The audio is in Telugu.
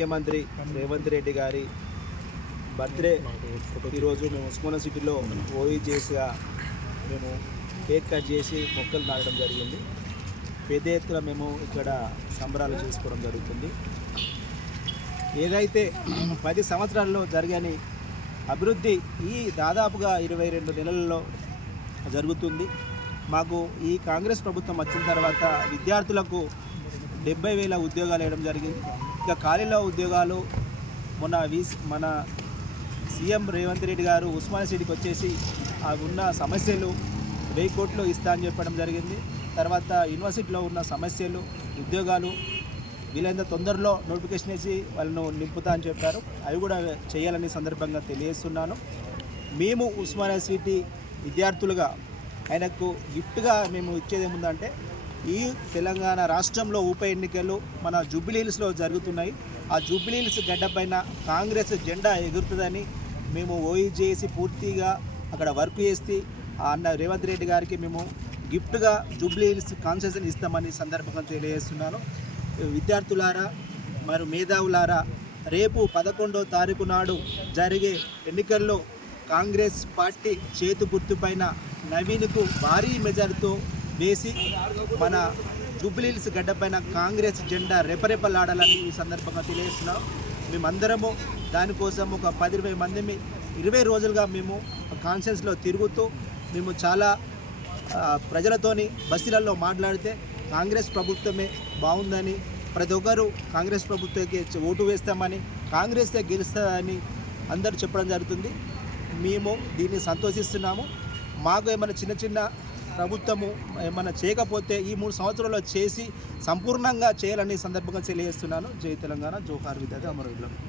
ముఖ్యమంత్రి రేవంత్ రెడ్డి గారి బర్త్డే ఈరోజు మేము ఉస్మానియా సిటీలో ఓఈజేస్గా మేము కేక్ కట్ చేసి మొక్కలు నాటడం జరిగింది. పెద్ద ఎత్తున మేము ఇక్కడ సంబరాలు చేసుకోవడం జరుగుతుంది. ఏదైతే పది సంవత్సరాల్లో జరగని అభివృద్ధి ఈ దాదాపుగా ఇరవై రెండు నెలల్లో జరుగుతుంది. మాకు ఈ కాంగ్రెస్ ప్రభుత్వం వచ్చిన తర్వాత విద్యార్థులకు డెబ్బై వేల ఉద్యోగాలు వేయడం జరిగింది. ఇక ఖాళీలో ఉద్యోగాలు. మొన్న వి మన సీఎం రేవంత్ రెడ్డి గారు ఉస్మాన్ సిటీకి వచ్చేసి ఆ ఉన్న సమస్యలు వెయ్యి కోట్లు ఇస్తా అని చెప్పడం జరిగింది. తర్వాత యూనివర్సిటీలో ఉన్న సమస్యలు ఉద్యోగాలు వీలైనంత తొందరలో నోటిఫికేషన్ వేసి వాళ్ళను నింపుతా అని చెప్పారు. అవి కూడా చేయాలని సందర్భంగా తెలియజేస్తున్నాను. మేము ఉస్మానియా సిటీ విద్యార్థులుగా ఆయనకు గిఫ్ట్గా మేము ఇచ్చేది ఏముందంటే ఈ తెలంగాణ రాష్ట్రంలో ఉప ఎన్నికలు మన జూబ్లీహిల్స్లో జరుగుతున్నాయి. ఆ జూబ్లీహిల్స్ గడ్డపైన కాంగ్రెస్ జెండా ఎగురుతుందని మేము ఓఈజేసి పూర్తిగా అక్కడ వర్క్ చేసి ఆ అన్న రేవంత్ రెడ్డి గారికి మేము గిఫ్ట్గా జూబ్లీహిల్స్ కాన్సెషన్ ఇస్తామని సందర్భంగా తెలియజేస్తున్నాను. విద్యార్థులారా మరి మేధావులారా రేపు పదకొండో తారీఖు నాడు జరిగే ఎన్నికల్లో కాంగ్రెస్ పార్టీ చేతు గుర్తుపైన నవీన్కు భారీ మెజార్తో వేసి మన జూబ్లీహిల్స్ గడ్డపైన కాంగ్రెస్ జెండా రెపరెపలాడాలని ఈ సందర్భంగా తెలియజేస్తున్నాం. మేమందరము దానికోసం ఒక పది ఇరవై మంది ఇరవై రోజులుగా మేము కాన్షియన్స్లో తిరుగుతూ మేము చాలా ప్రజలతోని బస్సులలో మాట్లాడితే కాంగ్రెస్ ప్రభుత్వమే బాగుందని ప్రతి ఒక్కరు కాంగ్రెస్ ప్రభుత్వకి ఓటు వేస్తామని కాంగ్రెస్తో గెలుస్తుందని అందరూ చెప్పడం జరుగుతుంది. మేము దీన్ని సంతోషిస్తున్నాము. మాకు ఏమైనా చిన్న చిన్న ప్రభుత్వము ఏమైనా చేయకపోతే ఈ మూడు సంవత్సరాల్లో చేసి సంపూర్ణంగా చేయాలని సందర్భంగా తెలియజేస్తున్నాను. జై తెలంగాణ. జోహార్ విద్యార్థి అమరవీరులు.